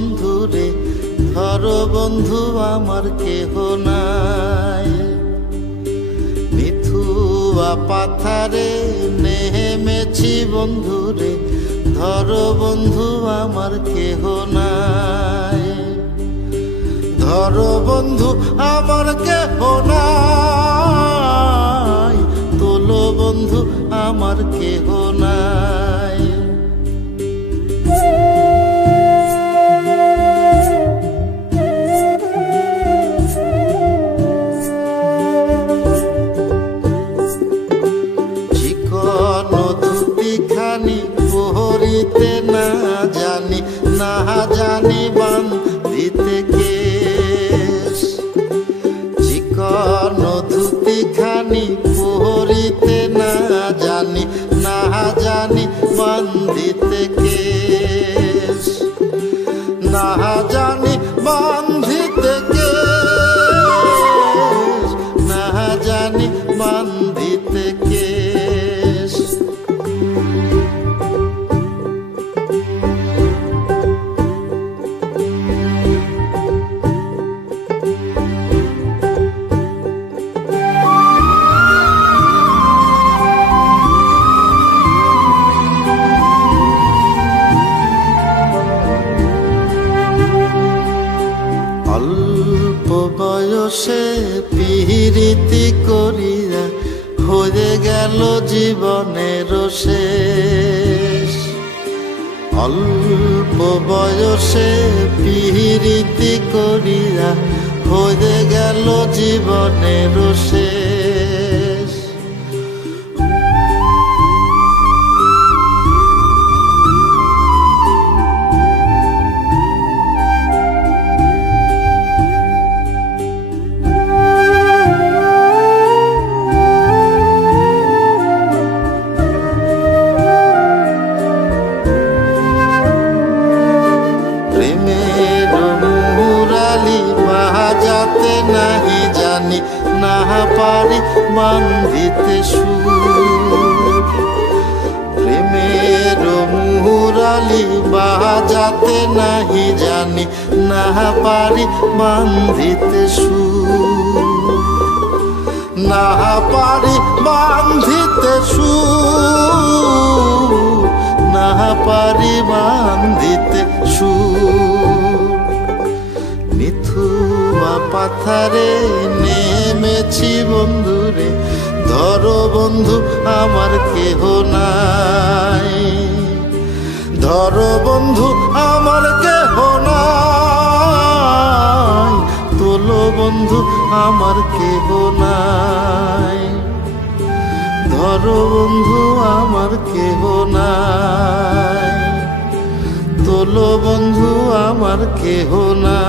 বন্ধু রে, ধরো বন্ধু আমার কেহ নাই। মিথুয়া পাথারে নেমেছি বন্ধু রে, ধরো বন্ধু আমার কেহ নাই। ধরো বন্ধু আমার কেহ নাই, তোলো বন্ধু আমার কেহ নাই। চিকন ধুতিখানি পহরিতে না জানি, না জানি বান্ধিতে কেশ। চিকন ধুতিখানি পহরিতে না জানি, না জানি বান্ধিতে কেশ। না জানি বান্ধিতে কেশ, না জানি বান্ধিতে কেশ। অল্প বয়সে পিরিতি করিয়া হয়ে গেল জীবনের শেষ। অল্প বয়সে পিরিতি করিয়া হয়ে গেল জীবনের শেষ। বাজাতে নাহি জানি, না পারি বান্ধিতে সুর। প্রেমের মুরালি বাজাতে নাহি জানি, না পারি বান্ধিতে সুর। না পারি বান্ধিতে সুর, না পারি বান্ধিতে সুর। মিথুয়া পাথারে নেমেছি বন্ধু রে, ধরো বন্ধু আমার কেহ নাই। ধরো বন্ধু আমার কেহ নাই, তোলো বন্ধু আমার কেহ নাই। ধরো বন্ধু আমার কেহ নাই, তোলো বন্ধু আমার কেহ নাই।